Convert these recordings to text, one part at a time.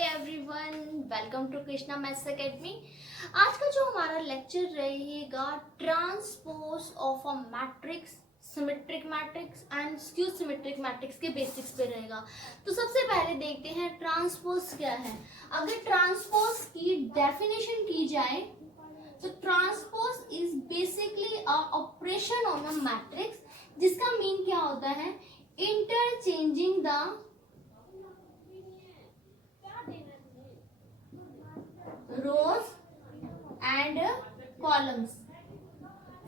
Everyone, welcome to Krishna maths academy. आज का जो हमारा लेक्चर रहेगा transpose of a matrix, symmetric matrix and skew symmetric matrix के बेसिक्स पे रहेगा। तो सबसे पहले देखते हैं ट्रांसपोज क्या है। अगर ट्रांसपोज की डेफिनेशन की जाए तो transpose is basically a operation on a matrix, जिसका मीन क्या होता है, interchanging the rows and columns.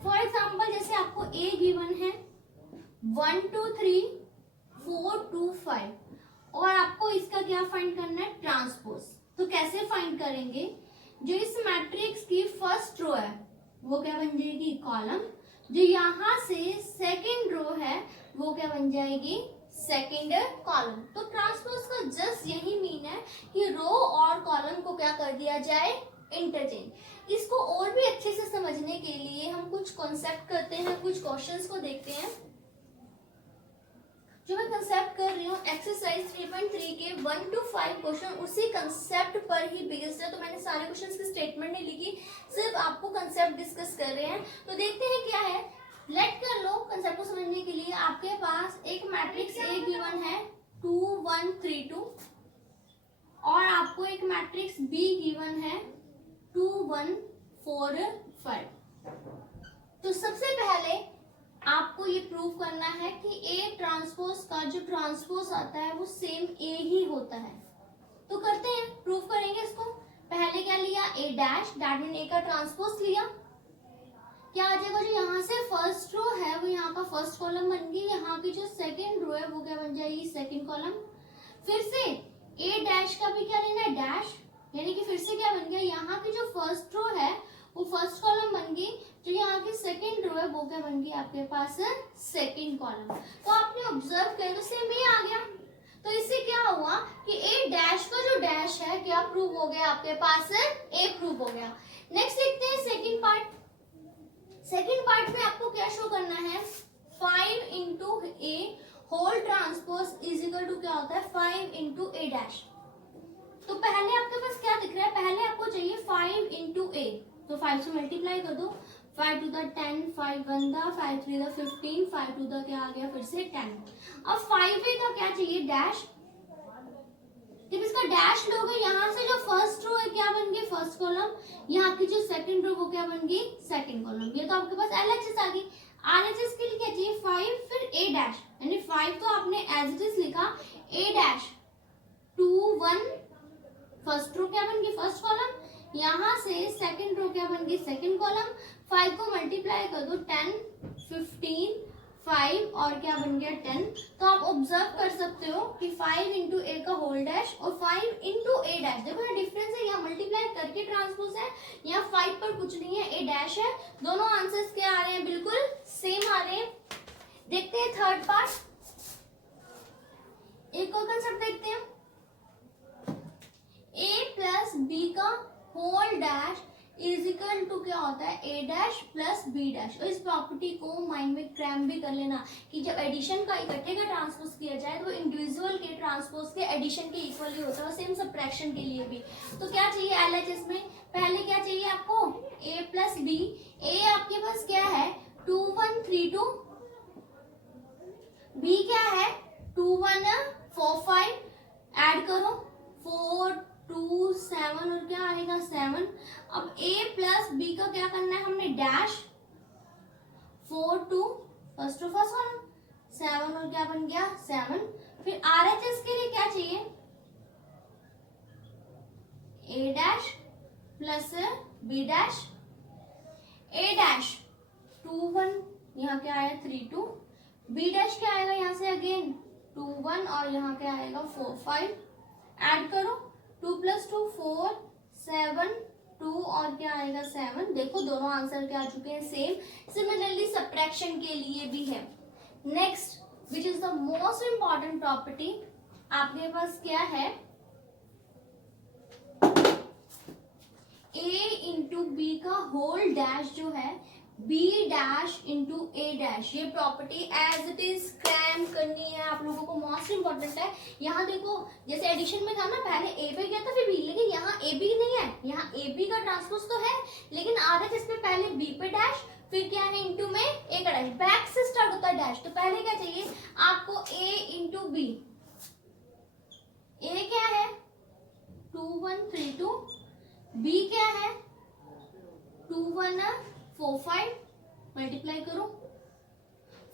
For example जैसे आपको ए गिवन है 1 2 3 4 2 5 और आपको इसका क्या फाइंड करना है, ट्रांसपोज। तो कैसे फाइंड करेंगे, जो इस मैट्रिक्स की फर्स्ट रो है वो क्या बन जाएगी, कॉलम। जो यहाँ से सेकंड रो है वो क्या बन जाएगी, सेकंड कॉलम। तो ट्रांसपोज का जस्ट यही मीन है कि रो और कॉलम को क्या कर दिया जाए, इंटरचेंज। इसको और भी अच्छे से समझने के लिए हम कुछ कॉन्सेप्ट करते हैं, कुछ क्वेश्चंस को देखते हैं। जो मैं कंसेप्ट कर रही हूँ एक्सरसाइज 3.3 के 1 to 5 क्वेश्चन उसी कंसेप्ट पर ही बेस्ड है। तो मैंने सारे क्वेश्चंस की स्टेटमेंट नहीं लिखी, सिर्फ आपको कंसेप्ट डिस्कस कर रहे हैं। तो देखते हैं क्या है, लेट कर लो कंसेप्ट को समझने के लिए। आपके पास एक मैट्रिक्स ए गिवन है 2 1 3 2 और आपको एक मैट्रिक्स बी गिवन है 2 1 4 5। तो सबसे पहले आपको ये प्रूव करना है कि ए ट्रांसपोज का जो ट्रांसपोज आता है वो सेम ए ही होता है। तो करते हैं, प्रूव करेंगे इसको। पहले क्या लिया, ए डैश, दैट मीन ए का ट्रांसपोज लिया। क्या आ जाएगा, जो यहाँ से फर्स्ट रो है वो यहाँ का फर्स्ट कॉलम बन गई, यहाँ की जो सेकंड रो है वो क्या बन जाएगी, सेकंड कॉलम। फिर से ए डैश का भी क्या लेना है, डैश, यानी कि फिर से क्या बन गया, यहाँ की जो फर्स्ट रो है वो फर्स्ट कॉलम बन गई, जो यहाँ की सेकंड रो है वो क्या बन गई आपके पास, सेकंड कॉलम। तो आपने ऑब्जर्व किया तो सेम ए आ गया। तो इससे क्या हुआ कि ए डैश का जो डैश है क्या प्रूव हो गया आपके पास, ए प्रूव हो गया। नेक्स्ट देखते हैं सेकंड पार्ट। सेकंड पार्ट में आपको क्या शो करना है, 5 into A whole transpose is equal to क्या होता है, 5 इंटू ए डैश। तो पहले आपके पास क्या दिख रहा है, पहले आपको चाहिए 5 इंटू ए, तो 5 से मल्टीप्लाई कर दो, 5 two the 10, 5 1 the 5 3 the 15, 5 two the क्या आ गया फिर से 10। अब 5a का क्या चाहिए, डैश। जब इसका डैश लोगे, यहाँ से जो फर्स्ट रो है क्या बन गई, फर्स्ट कॉलम, यहाँ की जो सेकंड रो वो क्या बन गई, सेकंड कॉलम। ये तो आपके पास एलएचएस आ गई। आरएचएस के लिए क्या चाहिए, 5 फिर ए डैश, यानी 5 तो आपने एज इट इज लिखा, ए डैश 2 1, फर्स्ट रो क्या बन गई, फर्स्ट कॉलम, यहाँ से सेकंड रो क्या बन गई, सेकंड कॉलम। 5 को मल्टीप्लाई कर दो, 10 15 5 और क्या बन गया 10। तो आप ऑब्जर्व कर सकते हो कि 5 इंटू ए का होल डैश और 5 इंटू ए डैश, देखो यहाँ डिफरेंस है, यहाँ मल्टीप्लाई करके ट्रांसपोज है, यहाँ 5 पर कुछ नहीं है, ए डैश है। दोनों आंसर्स क्या आ रहे हैं, बिल्कुल सेम आ रहे हैं। देखते हैं थर्ड पार्ट, एक और कंसेप्ट देखते हैं। ए प्लस बी का whole dash is equal to क्या होता है, A dash plus B dash. और इस प्रॉपर्टी को माइंड में क्रैम भी कर लेना कि जब एडिशन का इकट्ठे का ट्रांसपोज किया जाए तो इंडिविजुअल के ट्रांसपोज के एडिशन के इक्वल ही होता है, सेम सबट्रैक्शन के लिए भी। तो क्या चाहिए एलएचएस में, पहले क्या चाहिए आपको, ए प्लस बी। ए आपके पास क्या है 2 1 3 2, बी क्या है 2 1 4 5, ऐड करो 4 2 7 और क्या आएगा 7। अब a प्लस बी का क्या करना है हमने, dash 4 2 first to first column 7 और क्या बन गया 7। फिर आरएचएस के लिए क्या चाहिए, a dash plus B dash. a dash 2 1, यहाँ क्या आया 3 2, बी डैश क्या आएगा यहाँ से अगेन 2 1 और यहाँ क्या आएगा 4 5, ऐड करो 2 + 2 4 7 2 और क्या आएगा 7। देखो दोनों आंसर क्या आ चुके हैं, सेम। सिमिलरली सबट्रैक्शन के लिए भी है। Next which is the most important property, आपके पास क्या है, a इंटू बी का होल डैश जो है B dash into A dash, ये property as it is cram करनी है आप लोगों को, मोस्ट इंपॉर्टेंट है। यहाँ देखो जैसे एडिशन में था ना, पहले ए पे गया था फिर बी, लेकिन यहाँ ए बी नहीं है, यहाँ ए बी का ट्रांसपोज तो है लेकिन RHS पे पहले बी पे डैश फिर क्या है इंटू में ए का डैश, बैक से स्टार्ट होता है डैश, तो पहले क्या चाहिए आपको ए इंटू बी। ए क्या है 2132, बी क्या है 2145, मल्टीप्लाई करो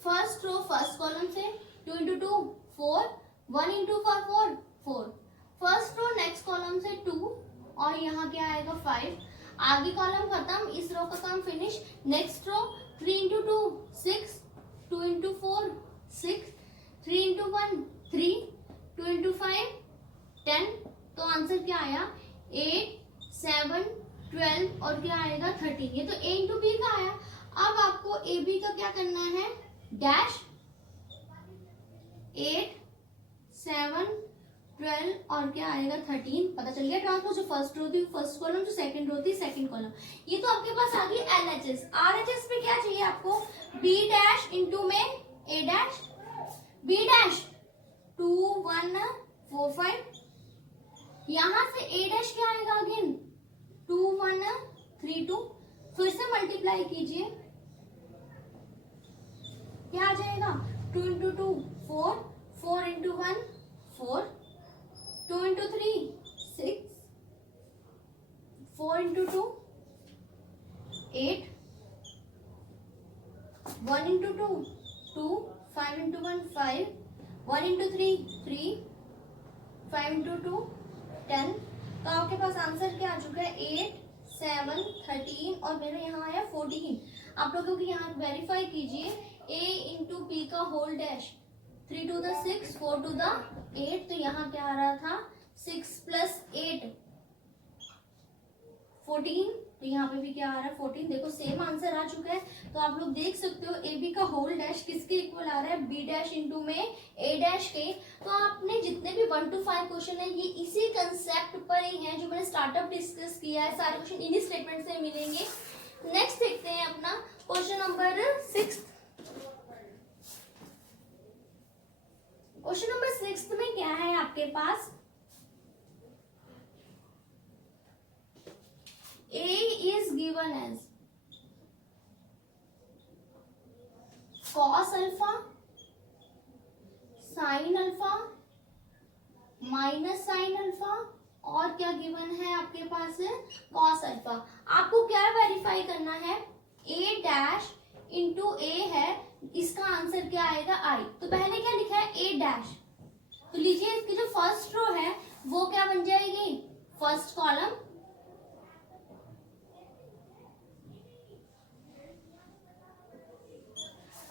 फर्स्ट रो फर्स्ट कॉलम से, 2 into 2 4, 1 into 4 4, first row next column से 2 और यहाँ क्या आएगा 5, आगे कॉलम खत्म, इस रो का काम finish. Next row 3 into 2 6, 2 into 4 6, 3 into 1 3, 2 into 5 10, तो आंसर क्या आया 8 7 12 और क्या आएगा 13, ये तो ए इंटू बी का आया। अब आपको ए बी का क्या करना है, डैश 8 7 12 और क्या आएगा 13, पता चल गया ट्रांसपोज, जो फर्स्ट रो थी फर्स्ट कॉलम, जो सेकंड रो थी सेकंड कॉलम। ये तो आपके पास आ गई LHS। RHS पे क्या चाहिए आपको, बी डैश इंटू में ए डैश, बी डैश 2 1 4 5, यहां से ए डैश क्या आएगा अगेन 2 1 3 2, फिर से मल्टीप्लाई कीजिए, क्या आ जाएगा 2 into 2 4, 4 into 1 4, 2 into 3 6, 4 into 2 8, 1 into 2 2, 5 into 1 5, 1 into 3 3, 5 into 2 10, तो आपके पास आंसर क्या आ चुका है 8 7 13 और मेरा यहाँ आया 14। आप लोगों की यहाँ वेरीफाई कीजिए, a इंटू बी का whole dash 3 two the 6 4 two the 8, तो यहाँ क्या आ रहा था 6 प्लस 8 14, तो यहाँ पे भी क्या आ रहा है 14, देखो सेम आंसर आ चुका है। तो आप लोग देख सकते हो ए बी का होल डैश किसके इक्वल आ रहा है, बी डैश इंटू में ए डैश के। तो आपने जितने भी 1 to 5 क्वेश्चन है ये इसी कंसेप्ट पर ही है जो मैंने स्टार्टअप डिस्कस किया है, सारे क्वेश्चन इन्हीं स्टेटमेंट से मिलेंगे। नेक्स्ट देखते हैं अपना क्वेश्चन नंबर 6। क्वेश्चन नंबर 6 में क्या है आपके पास, A is given as cos alpha, sine alpha, minus sine alpha और क्या गिवन है आपके पास cos अल्फा। आपको क्या वेरीफाई करना है, A डैश इंटू ए है, इसका आंसर क्या आएगा I। तो पहले क्या लिखा है A डैश, तो लीजिए इसकी जो फर्स्ट रो है वो क्या बन जाएगी फर्स्ट कॉलम,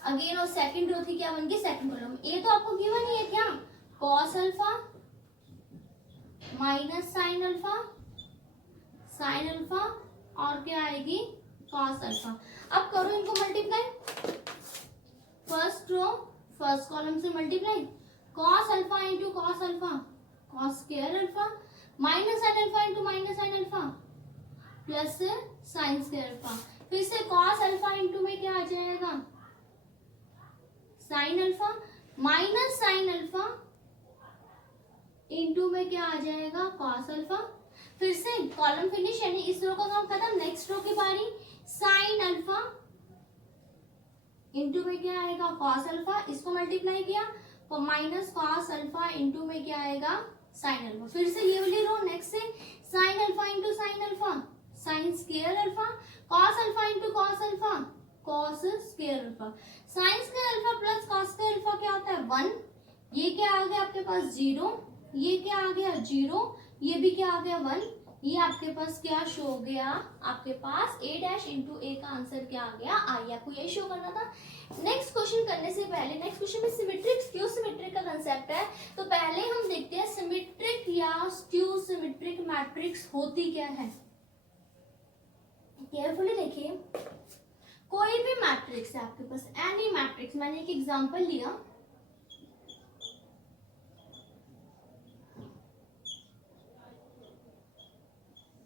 अगेन और सेकंड रो थी क्या बन गई सेकंड कॉलम। ए तो आपको गिवन ही है क्या, cos alpha minus sine alpha, sine alpha और क्या आएगी cos अल्फा। अब करो इनको multiply, first row first column से multiply, cos alpha into cos alpha cos square alpha, minus sine alpha into minus sine alpha plus sine square alpha, फिर से cos alpha into में क्या आ जाएगा sine alpha, minus sine alpha into में क्या आ जाएगा cos अल्फा, फिर से कॉलम फिनिश यानी इस रो का काम खत्म, नेक्स्ट रो की बारी, साइन अल्फा इंटू में क्या आएगा cos अल्फा, इसको मल्टीप्लाई किया तो माइनस cos अल्फा इंटू में क्या आएगा साइन अल्फा, फिर से ये वाली रो नेक्स्ट से sign alpha into sine alpha sign square alpha, cos alpha into cos alpha cos square alpha, sign square alpha plus cos square alpha क्या होता है 1, ये क्या आ गया आपके पास 0, ये क्या आ गया 0, ये भी क्या आ गया 1, ये आपके पास क्या शो हो गया आपके पास a डैश इंटू ए का आंसर क्या आ गया आई, आपको यही शो करना था। नेक्स्ट क्वेश्चन करने से पहले नेक्स्ट क्वेश्चन में सिमेट्रिक स्क्यू सिमेट्रिक का कंसेप्ट है, तो पहले हम देखते हैं सिमेट्रिक या स्क्यू सिमेट्रिक मैट्रिक्स होती क्या है। केयरफुली देखिए, कोई भी मैट्रिक्स है आपके पास, एनी मैट्रिक्स, मैंने एक एग्जांपल लिया,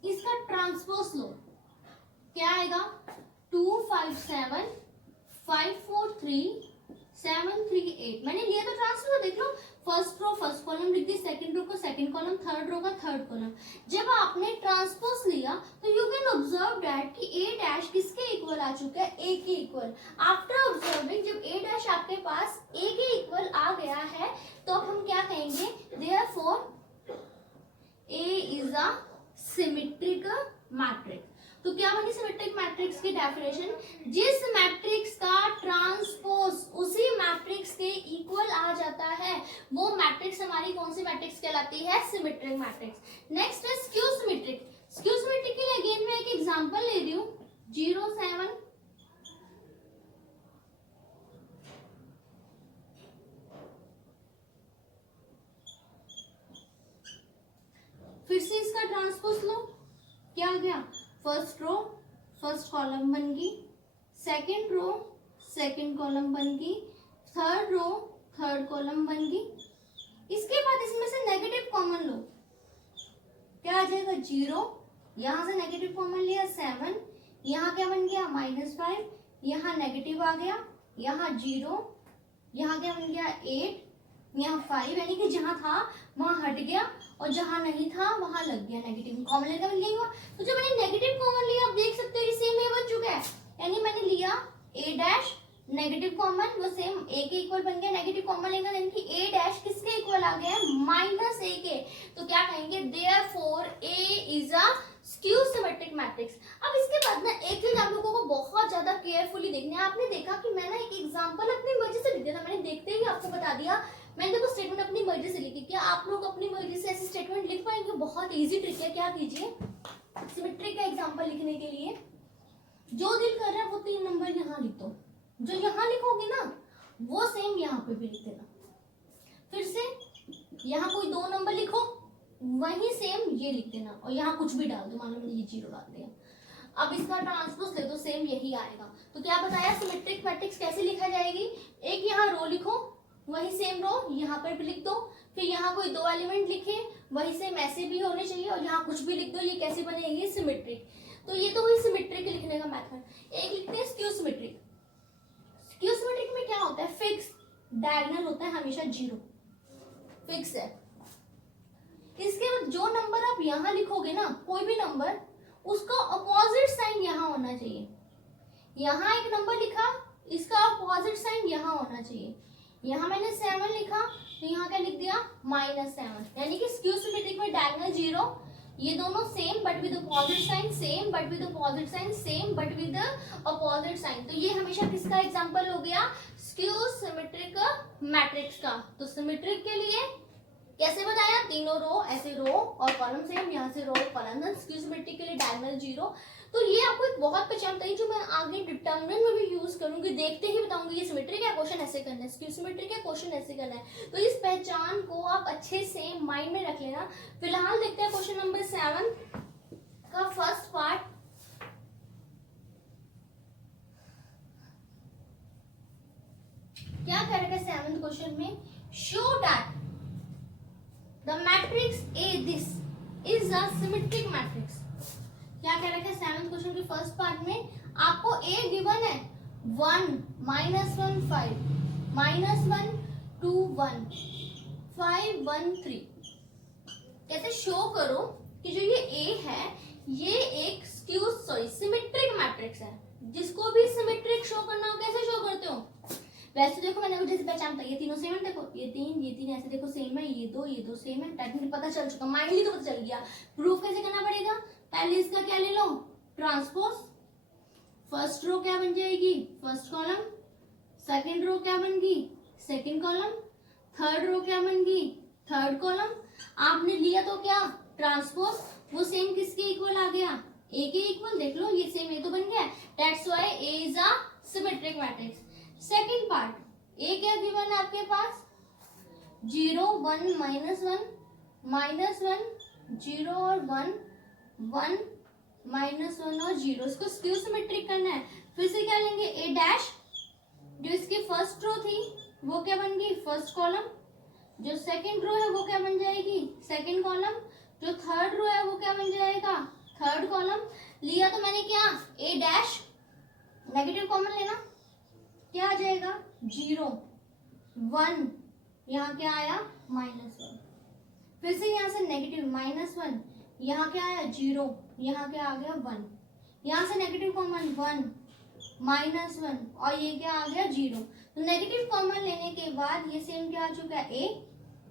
इसका ट्रांसपोज लो क्या आएगा 2 5 7 5 4 3 7 3 8। मैंने लिया तो ट्रांसपोज, देख लो, फर्स्ट रो फर्स्ट कॉलम लिख दी, सेकंड रो को सेकंड कॉलम, थर्ड रो का थर्ड कॉलम। जब आपने ट्रांसपोज लिया तो यू कैन ऑब्जर्व दैट कि ए डैश किसके इक्वल आ चुका है, ए के इक्वल। आफ्टर ऑब्जर्विंग, जब ए डैश आपके पास ए के इक्वल आ गया है तो अब हम क्या कहेंगे, therefore A is a symmetrical matrix. तो क्या बनी सिमेट्रिक मैट्रिक्स की डेफिनेशन, जिस मैट्रिक्स का ट्रांसपोज उसी मैट्रिक्स के इक्वल आ जाता है वो मैट्रिक्स हमारी कौन सी मैट्रिक्स कहलाती है, सिमेट्रिक मैट्रिक्स। नेक्स्ट है स्क्यू सिमेट्रिक। स्क्यू सिमेट्रिक के लिए अगेन मैं एक एग्जांपल ले रही हूं, 0 7 फिर से इसका ट्रांसपोज लो, क्या आ गया, फर्स्ट रो फर्स्ट कॉलम बन गई, सेकंड रो सेकंड कॉलम बन गई, थर्ड रो थर्ड कॉलम बन गई। इसके बाद इसमें से नेगेटिव कॉमन लो, क्या आ जाएगा, 0, यहां से नेगेटिव कॉमन लिया 7, यहाँ क्या बन गया -5, यहाँ नेगेटिव आ गया, यहाँ 0, यहाँ क्या बन गया 8, यहाँ 5, यानी कि जहां था वहां हट गया और जहां नहीं था वहां लग गया नेगेटिव कॉमन लेकर बन गया। तो जब मैंने नेगेटिव कॉमन लिया, आप देख सकते हो ये सेम ए बन चुका है, यानी मैंने लिया ए डैश नेगेटिव कॉमन, वो सेम ए के इक्वल बन गया, नेगेटिव कॉमन लेकर, यानी कि ए डैश किसके इक्वल आ गया, -a के। तो क्या कहेंगे, therefore A is a skew symmetric matrix. अब इसके बाद ना एक चीज आप लोगों को बहुत ज्यादा केयरफुली देखना है। आपने देखा कि मैं ना एक एग्जांपल अपनी मर्जी से लिख दिया था, मैंने देखते ही आपको बता दिया, मैंने देखो स्टेटमेंट अपनी मर्जी से लिखी। क्या आप लोग अपनी मर्जी से ऐसी स्टेटमेंट लिख पाएंगे? बहुत इजी ट्रिक है। क्या कीजिए, सिमेट्रिक का एग्जांपल लिखने के लिए जो दिल कर रहा है वो 3 नंबर यहाँ लिख दो, जो यहाँ लिखोगे ना वो सेम यहाँ पे भी लिख देना। फिर से यहाँ कोई 2 नंबर लिखो, वही सेम ये लिख देना, और यहाँ कुछ भी डाल दो, मान लो मैंने ये 0 डाल दिया। अब इसका ट्रांसपोज ले दो, सेम यही आएगा। तो क्या बताया, सिमेट्रिक मैट्रिक्स कैसे लिखा जाएगी, एक यहाँ रो लिखो, वही सेम रो यहाँ पर भी लिख दो, फिर यहाँ कोई 2 एलिमेंट लिखे, वही सेम ऐसे भी होने चाहिए, और यहाँ कुछ भी लिख दो। ये कैसे बनेगी, सिमेट्रिक। तो ये तो हुई सिमेट्रिक लिखने का मेथड। एक लिखते हैं स्क्यू सिमेट्रिक। स्क्यू सिमेट्रिक में क्या होता है, फिक्स डायगोनल होता है हमेशा 0, फिक्स है। इसके बाद जो नंबर आप यहाँ लिखोगे ना, कोई भी नंबर, उसका अपोजिट साइन यहाँ होना चाहिए। यहाँ एक नंबर लिखा, इसका अपोजिट साइन यहाँ होना चाहिए। यहाँ मैंने 7 लिखा, तो यहाँ क्या लिख दिया, -7, यानी कि स्क्यू सिमेट्रिक में डायगोनल 0, ये दोनों same but with opposite sign, same but with opposite sign, same but with opposite sign. तो ये हमेशा किसका एग्जांपल हो गया, स्क्यू सिमेट्रिक मैट्रिक्स का। तो सिमेट्रिक के लिए कैसे बताया, तीनों रो ऐसे रो और कॉलम सेम, यहाँ से रो कॉलम। स्क्यू सिमेट्रिक के लिए डायगोनल 0। तो ये आपको एक बहुत पहचान बताइए जो मैं आगे डिटरमिनेंट में भी यूज करूंगी, देखते ही बताऊंगी ये सिमेट्रिक है, क्वेश्चन ऐसे करना है, स्क्यू सिमेट्रिक है, क्वेश्चन ऐसे करना है। तो इस पहचान को आप अच्छे से माइंड में रख लेना। फिलहाल देखते हैं क्वेश्चन नंबर 7 का फर्स्ट पार्ट। क्या कह रखा है 7th क्वेश्चन में, show that the matrix A this is a symmetric matrix. क्या कह रखा है 7th क्वेश्चन के फर्स्ट पार्ट में, आपको ए गिवन है 1 -1 5 -1 2 1 5 1 3। कहते शो करो कि जो ये ए है ये एक स्क्यू सिमेट्रिक मैट्रिक्स है। जिसको भी सिमेट्रिक शो करना हो कैसे शो करते हो, वैसे देखो मैंने जैसे पहचानता, ये तीनों सेम है, देखो ये तीन ऐसे देखो सेम है, ये दो सेम है, टेक्निकली पता चल चुका, माइंडली तो पता चल गया। प्रूफ कैसे करना पड़ेगा, पहले इसका क्या ले लो, ट्रांसपोज। फर्स्ट रो क्या बन जाएगी, फर्स्ट कॉलम, सेकंड रो क्या बन गई, सेकंड कॉलम, थर्ड रो क्या बन गई, थर्ड कॉलम। आपने लिया तो क्या, ट्रांसपोज, वो सेम किसके इक्वल आ गया, ए के इक्वल। देख लो ये सेम ए तो बन गया, that's why A is a symmetric matrix. Second part, A क्या गिवन है आपके पास, 0 1 -1 -1 0 और 1 1 -1 और 0, इसको स्क्यू सिमेट्रिक करना है। फिर से क्या लेंगे, ए डैश, जो इसकी फर्स्ट रो थी वो क्या बन गई, फर्स्ट कॉलम, जो सेकंड रो है वो क्या बन जाएगी, सेकंड कॉलम, जो थर्ड रो है वो क्या बन जाएगा, थर्ड कॉलम। लिया तो मैंने क्या, ए डैश, नेगेटिव कॉमन लेना, क्या आ जाएगा 0 1, यहाँ क्या आया -1, फिर से यहाँ से नेगेटिव -1, यहाँ क्या आया 0, यहाँ क्या आ गया 1, यहाँ से नेगेटिव कॉमन 1 -1 और ये क्या आ गया 0। तो नेगेटिव कॉमन लेने के बाद ये सेम क्या आ चुका है a।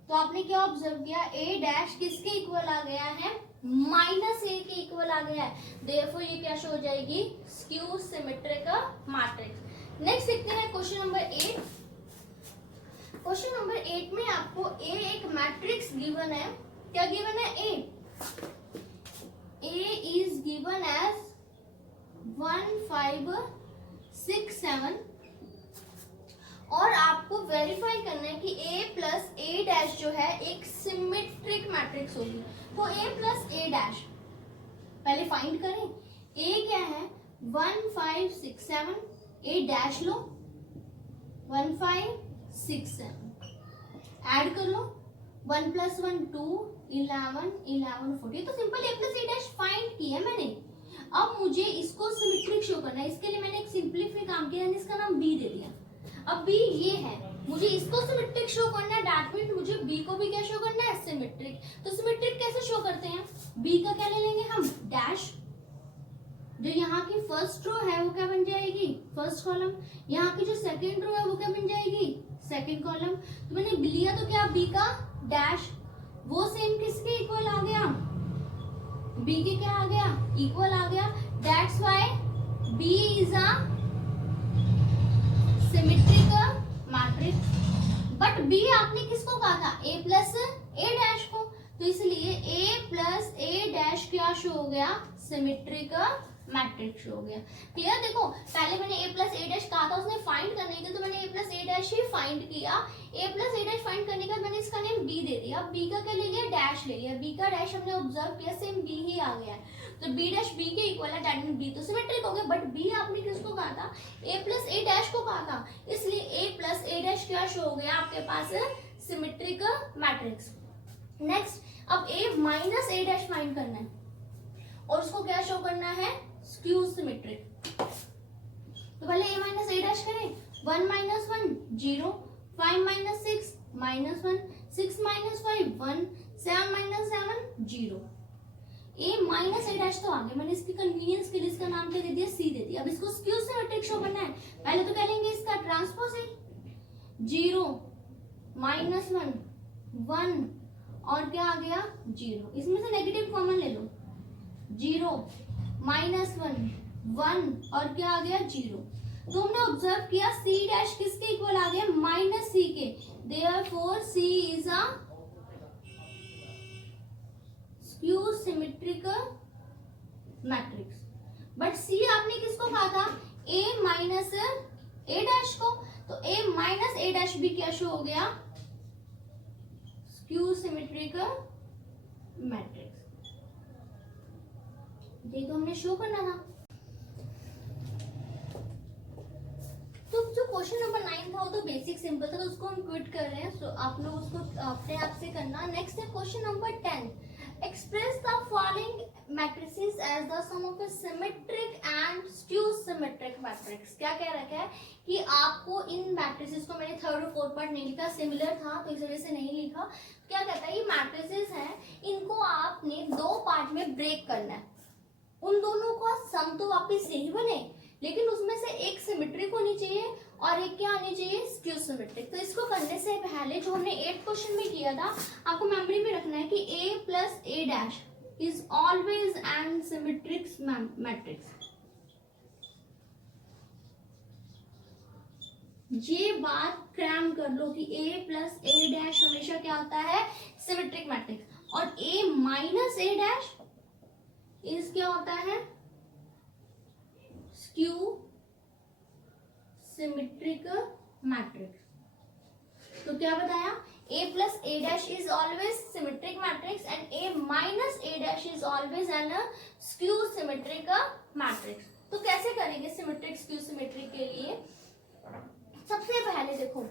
तो आपने क्या ऑब्जर्व किया, a डैश किसके इक्वल आ गया है, -a के इक्वल आ गया है। देयरफॉर ये क्या शो हो जाएगी, स्क्यू सिमेट्रिक मैट्रिक्स। नेक्स्ट देखते हैं क्वेश्चन नंबर 8। क्वेश्चन नंबर 8 में आपको a एक मैट्रिक्स गिवन है। क्या गिवन है, a इज गिवन एज 1 5 6 7 और आपको वेरीफाई करना है कि a प्लस a डैश जो है एक सिमेट्रिक मैट्रिक्स होगी। तो a प्लस a डैश पहले फाइंड करें। a क्या है 1 5 6 7, a डैश लो 1 5 6 7, ऐड कर लो 1 + 1 2 11 11 14। तो simple a plus a dash find किया मैंने। अब मुझे इसको सिमेट्रिक शो करना है, इसके लिए मैंने एक सिंपलीफाई काम किया, इसका नाम b दे दिया। अब b ये है, मुझे इसको सिमेट्रिक शो करना है, दैट मींस मुझे b को भी क्या शो करना है, सिमेट्रिक। तो सिमेट्रिक कैसे शो करते हैं, b का क्या ले लेंगे हम, डैश। जो यहाँ की फर्स्ट रो है वो क्या बन जाएगी, फर्स्ट कॉलम। यहाँ की जो सेकंड रो है वो क्या बन जाएगी, सेकंड कॉलम। तो मैंने लिया तो क्या, b का डैश, वो सेम किसके इक्वल आ गया, b के क्या आ गया, इक्वल आ गया। That's why b is a symmetric matrix. But b आपने किसको कहा था, a प्लस a डैश को, तो इसलिए a प्लस a डैश क्या शो हो गया, सिमेट्रिक मैट्रिक्स हो गया। क्लियर। देखो पहले मैंने a प्लस a डैश कहा था, उसने फाइंड करने के, तो मैंने a plus a dash he find किया। a plus a dash find करने के बाद मैंने इसका नेम b दे दिया। अब b का क्या ले लिया, डैश ले लिया। b का डैश हमने ऑब्जर्व किया, सेम b ही आ गया है। तो b डैश b के इक्वल है, दैट मींस b तो सिमेट्रिक हो गया। बट b आपने किसको कहा था, a प्लस a डैश को कहा था, इसलिए a प्लस a डैश क्या शो हो गया आपके पास, सिमेट्रिक मैट्रिक्स। नेक्स्ट अब a minus a dash find करना है और उसको क्या शो करना है, स्क्यू सिमेट्रिक। तो पहले a माइनस a डैश करें, 1 minus 1 0, 5 minus 6 -1, 6 minus 5 1, 7 minus 7 0। a minus a dash तो आ गया, मैंने इसकी कन्वीनियंस के लिए इसका नाम क्या दे दिया, c दे दिया। अब इसको स्क्यू सिमेट्रिक शो करना है, पहले तो क्या लेंगे, इसका ट्रांसपोज है 0 -1 1 और क्या आ गया 0। इसमें से नेगेटिव कॉमन ले लो, 0 -1 1 और क्या आ गया 0। तो हमने ऑब्जर्व किया c डैश किसके इक्वल आ गया, माइनस c के। Therefore c is a skew symmetric matrix. But c आपने किसको कहा था, a माइनस a डैश को, तो a माइनस a डैश भी क्या शो हो गया, स्क्यू सिमेट्रिक मैट्रिक्स। ये तो हमने शो करना था। तो जो क्वेश्चन नंबर 9 था वो तो बेसिक सिंपल था, तो उसको हम क्विट कर रहे हैं। सो आप लोग उसको अपने आप से करना। नेक्स्ट है question number 10, express the following matrices as the sum of a symmetric and skew symmetric matrix. क्या कह रखा है कि आपको इन मैट्रिसेस को, मैंने थर्ड और फोर्थ पार्ट नहीं लिखा, सिमिलर था तो इस वजह से नहीं लिखा। क्या कहता है, ये मैट्रिसेस हैं, इनको आपने दो पार्ट में ब्रेक करना है। उन दोनों का सम तो वापिस यही बने, लेकिन उसमें से एक सिमेट्रिक होनी चाहिए और एक क्या आनी चाहिए, स्क्यू सिमेट्रिक। तो इसको करने से पहले जो हमने 8 क्वेश्चन में किया था, आपको मेमोरी में रखना है कि a plus a dash is always an symmetric matrix. ये बात क्रैम कर लो कि a प्लस a डैश हमेशा क्या होता है, सिमेट्रिक मैट्रिक्स, और a माइनस a डैश इस क्या होता है, स्क्यू सिमेट्रिक मैट्रिक्स। तो क्या बताया, a plus a dash is always symmetric matrix and a minus a dash is always an skew symmetric matrix. तो कैसे करेंगे सिमेट्रिक स्क्यू सिमेट्रिक के लिए, सबसे पहले देखो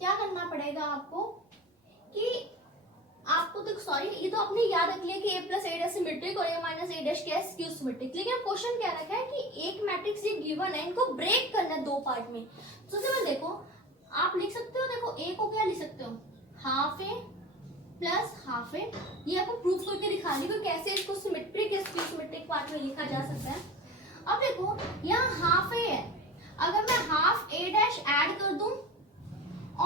क्या करना पड़ेगा आपको कि आपको आपको तो सॉरी ये तो आपने याद रख लिया कि a plus a dash symmetric और a माइनस a डैश क्या है, स्क्यू सिमेट्रिक। लेकिन अब क्वेश्चन क्या रखा है कि एक मैट्रिक्स ये गिवन है, इनको ब्रेक करना है दो पार्ट में। तो सबसे पहले देखो आप लिख सकते हो, देखो a को क्या लिख सकते हो, हाफ a प्लस हाफ ए। ये आपको प्रूफ करके दिखा दी कि कैसे इसको सिमेट्रिक स्क्यू सिमेट्रिक पार्ट में लिखा जा सकता है। अब देखो यहाँ हाफ ए है, अगर मैं हाफ ए डैश ऐड कर दूं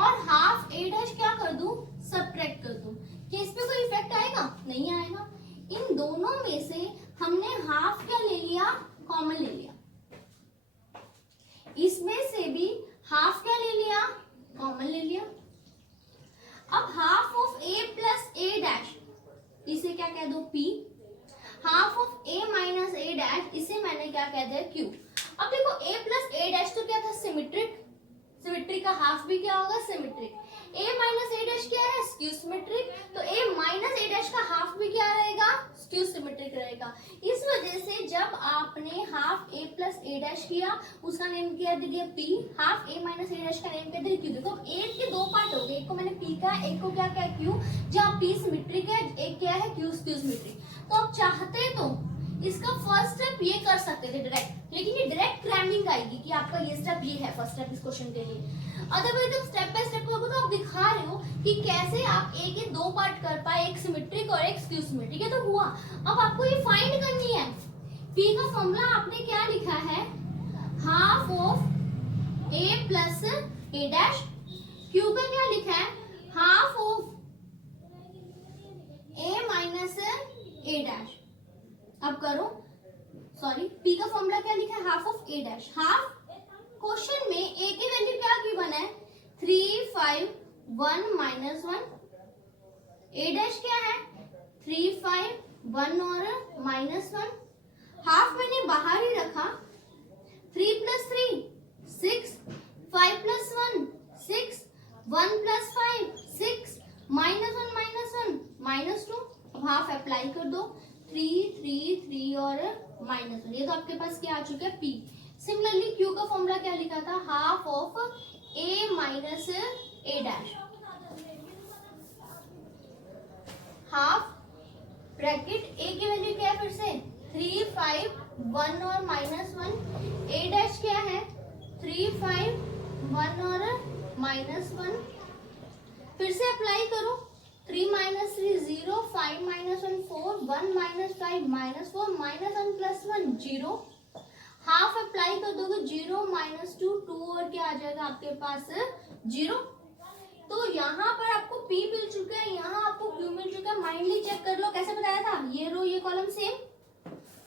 और हाफ ए डैश क्या कर दूं, सब्ट्रैक्ट कर दूं, क्या इस पे कोई इफेक्ट आएगा, नहीं आएगा। इन दोनों में से हमने हाफ क्या ले लिया, कॉमन ले लिया, इसमें से भी हाफ क्या ले लिया, कॉमन ले लिया। अब half of a plus a dash, इसे क्या कह दो p, half of a minus a dash, इसे मैंने क्या कह दिया q। अब देखो a प्लस a डैश तो क्या था, सिमेट्रिक, सिमेट्रिक का हाफ भी क्या होगा, symmetric. a minus a dash क्या है, स्क्यू सिमेट्रिक, तो a माइनस a डैश का हाफ भी क्या रहेगा, स्क्यू सिमेट्रिक रहेगा। इस वजह से जब आपने half a plus a dash किया, उसका नेम क्या दे दिया p, half a minus a dash का नेम क्या दे दिया q। देखो a के दो पार्ट हो गए, एक को मैंने p का, एक को क्या क्या q, जहाँ p सिमेट्रिक है, एक क्या है q स्क्यू सिमेट्रिक। तो आप चाहते तो इसका फर्स्ट स्टेप ये कर सकते थे डायरेक्ट, लेकिन ये डायरेक्ट क्रैमिंग आएगी कि आपका ये स्टेप ये है फर्स्ट स्टेप इस क्वेश्चन के लिए। अदरवाइज जब स्टेप बाय स्टेप करोगे तो आप दिखा रहे हो कि कैसे आप ए के दो पार्ट कर पाए, एक सिमेट्रिक और एक स्क्यू सिमेट्रिक। ये तो हुआ, अब आपको ये फाइंड करनी है। पी का फॉर्मूला आपने क्या लिखा है, half of A plus A dash, Q का क्या लिखा है, half of A minus A dash. अब करो, सॉरी पी का फॉर्मूला क्या लिखा है, half of A dash, half, question में ए की वैल्यू क्या गिवन है, 3 5 1 माइनस 1, ए डैश क्या है 3 5 1 और माइनस 1, हाफ मैंने बाहर ही रखा, 3 plus 3 6, 5 plus 1 6, 1 plus 5 6, minus 1 minus 2। अब हाफ अप्लाई कर दो, 3 3 3 और माइनस 1, ये तो आपके पास क्या आ चुका है p। सिमिलरली q का फॉर्मूला क्या लिखा था, half of a minus a dash, half bracket a की वैल्यू क्या है, फिर से 3 5 1 और माइनस 1, a डैश क्या है 3 5 1 और माइनस 1, फिर से अप्लाई करो, 3 minus 3 0, 5 minus 1 4, 1 minus 5 minus 4, minus 1 plus 1 0, half apply कर दोगे 0 माइनस 2 2 और क्या आ जाएगा आपके पास 0। तो यहाँ पर आपको p मिल चुका है, यहाँ आपको q मिल चुका है। माइंडली चेक कर लो, कैसे बताया था, ये रो ये कॉलम सेम,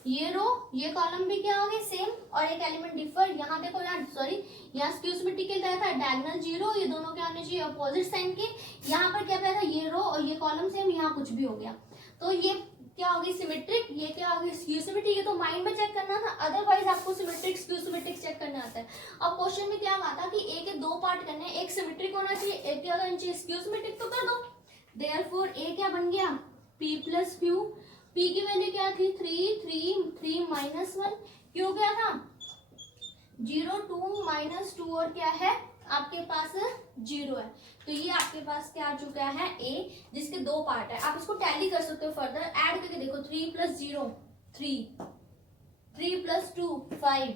ये रो ये कॉलम भी क्या हो गए सेम, और एक एलिमेंट डिफर। यहाँ देखो यहाँ सॉरी यहाँ स्क्यू सिमेट्रिक क्या था, डायगोनल 0, ये दोनों क्या होने चाहिए अपोजिट साइन के। यहाँ पर क्या था, ये रो और ये कॉलम सेम, यहाँ कुछ भी हो गया, तो ये क्या होगी सिमेट्रिक, ये क्या होगी स्क्यू सिमेट्रिक। ये तो माइंड में चेक करना था, अदरवाइज आपको सिमेट्रिक स्क्यू सिमेट्रिक चेक करना आता है। अब क्वेश्चन में क्या आता कि ए के दो पार्ट करने, एक सिमेट्रिक होना चाहिए, एक क्या होना चाहिए स्क्यू सिमेट्रिक, तो कर दो। देयरफॉर ए क्या बन गया p प्लस क्यू, p की वैल्यू क्या थी 3 3 3 माइनस 1, q क्या था 0 2 माइनस 2 और क्या है आपके पास 0 है। तो ये आपके पास क्या आ चुका है a, जिसके दो पार्ट है। आप इसको टैली कर सकते हो फर्दर, ऐड करके देखो 3 plus 0 3, 3 plus 2 5,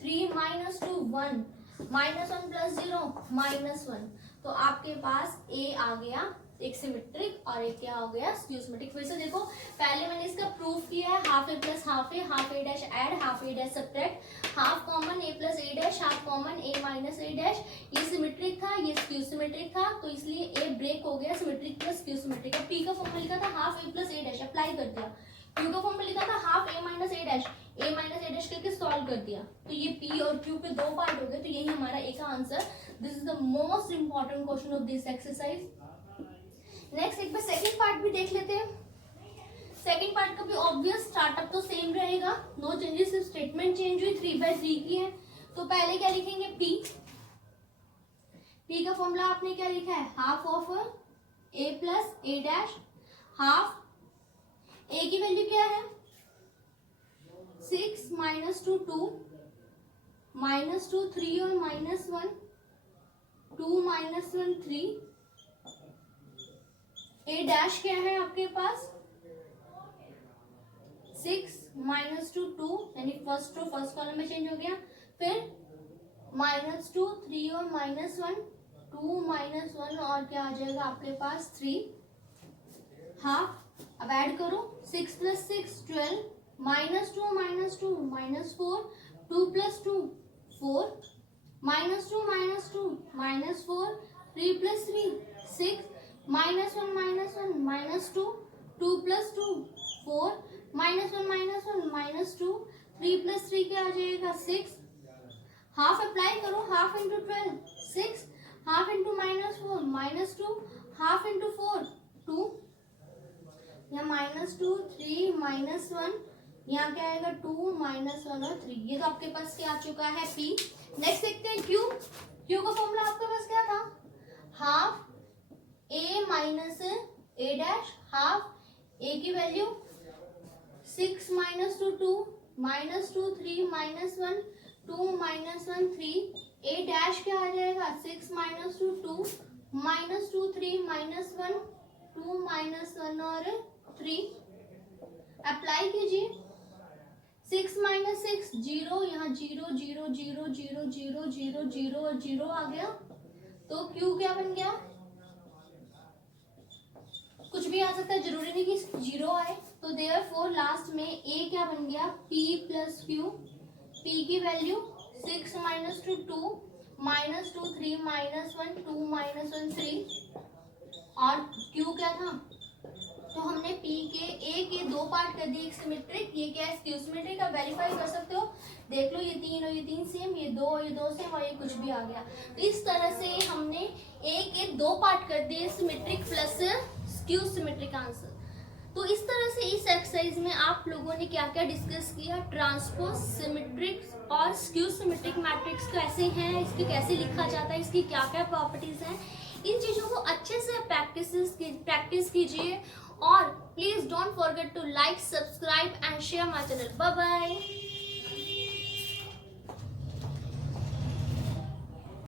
3 minus 2 1, minus 1 plus 0 minus 1। तो आपके पास a आ गया एक सिमेट्रिक और एक क्या हो गया स्क्यू सिमेट्रिक। फिर से देखो, पहले मैंने इसका प्रूफ किया है, half A plus half A dash add, half A dash subtract, half common A plus A dash, half common A minus A dash. ये सिमेट्रिक था, ये स्क्यू सिमेट्रिक था, तो इसलिए ए ब्रेक हो गया, सिमेट्रिक प्लस स्क्यू सिमेट्रिक। अब p का फॉर्मूला लिखा था हाफ ए प्लस ए डैश, अप्लाई कर दिया। q का फॉर्मूला लिखा था हाफ ए माइनस ए डैश करके सॉल्व कर दिया। तो ये p और q के दो पार्ट हो गए, तो यही हमारा a का answer. This is the most important question of this exercise. Next एक बार सेकंड पार्ट भी देख लेते हैं। सेकंड पार्ट का भी ऑब्वियस स्टार्टअप तो सेम रहेगा, नो चेंजेस, सिर्फ स्टेटमेंट चेंज हुई, 3/3 की है। तो पहले क्या लिखेंगे p का फॉर्मूला आपने क्या लिखा है, half of a plus a dash, half a की वैल्यू क्या है 6 माइनस 2 2, माइनस 2 3 और माइनस 1 2 माइनस 1 3, ए डैश क्या है आपके पास 6 -2 2 यानी फर्स्ट रो फर्स्ट कॉलम में चेंज हो गया। फिर -2 3 और -1 2 -1 और क्या आ जाएगा आपके पास 3 हाफ। अब ऐड करो 6 + 6 12 -2 -2 -4 2 + 2 4 -2 -2 -4 3 + 3 6 -1 -1 -2 2 + 2 4 -1 -1 -2 3 + 3 क्या आ जाएगा 6 हाफ अप्लाई करो half into 12 6 half into -4 -2 half into 4 2 यहाँ -2 3 -1 यहाँ क्या आएगा 2 -1 और 3। ये तो आपके पास क्या आ चुका है P। नेक्स्ट देखते हैं Q। Q का फॉर्मूला आपके पास क्या था half A minus A dash half A की वैल्यू 6 -2 2 -2 3 -1 2 -1 3 A डैश क्या आ जाएगा 6 -2 2 -2 3 -1 2 -1 और 3। अप्लाई कीजिए 6 - 6 0 यहाँ 0 0 0 0 0 0 0 और 0 आ गया तो Q क्या बन गया कुछ भी आ सकता है जरूरी नहीं कि 0 आए। तो देयरफॉर लास्ट में A क्या बन गया P + Q। P की वैल्यू 6 -2 2 -2 3 -1 2 -1 3 और Q क्या था तो हमने P के A के दो पार्ट कर दिए एक सिमेट्रिक ये क्या है स्क्यू सिमेट्रिक। आप वेरीफाई कर सकते हो देख लो ये 3 और ये 3 सेम ये 2 सेम और ये कुछ भी आ गया। तो इस तरह से हमने A के दो पार्ट कर दिए symmetric plus skew symmetric answer. तो इस तरह से इस एक्सरसाइज में आप लोगों ने क्या क्या डिस्कस किया ट्रांसपोज सिमेट्रिक और स्क्यू सिमेट्रिक मैट्रिक्स कैसे हैं इसके कैसे लिखा जाता है इसकी क्या क्या प्रॉपर्टीज हैं इन चीज़ों को अच्छे से प्रैक्टिस कीजिए और please don't forget to like subscribe and share my channel. Bye bye.